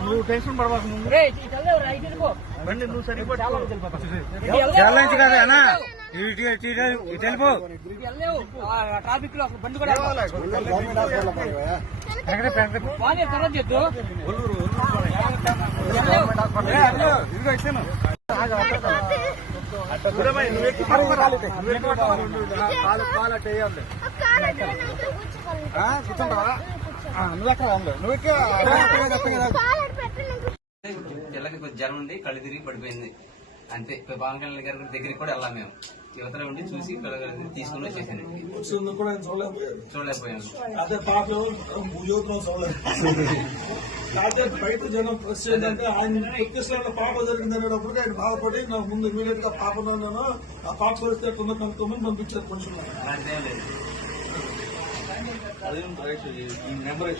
నువ్వు టెన్షన్ పడవాకు బండి నువ్వు సరిపోయి ట్రాఫిక్ లో బండి కూడా తర్వాత చెప్తూ పిల్లకి జ్వరం ఉండి కళ్ళు తిరిగి పడిపోయింది అంతే. పవన్ కళ్యాణ్ గారి దగ్గరికి కూడా వెళ్ళాం మేము. యువతలో ఉండి చూసి పిల్లగారిని తీసుకుని వచ్చేసానండి. చూడలేకపోయాను. అదే పాటలు యువతలో చూడలేదు. అదే బయట జనం ప్రెస్ ఏంటంటే ఆయన ఎక్కిస్లో పాప జరిగింది అనేటప్పటికి ఆయన బాధపడి నాకు ముందు ఇమీడియట్ గా పాపను నేను ఆ పాప పరిస్థితి ఎట్లుందో కనుక్కోమని పంపించారు కొంచెం. అదేం లేదు. అదే నెంబర్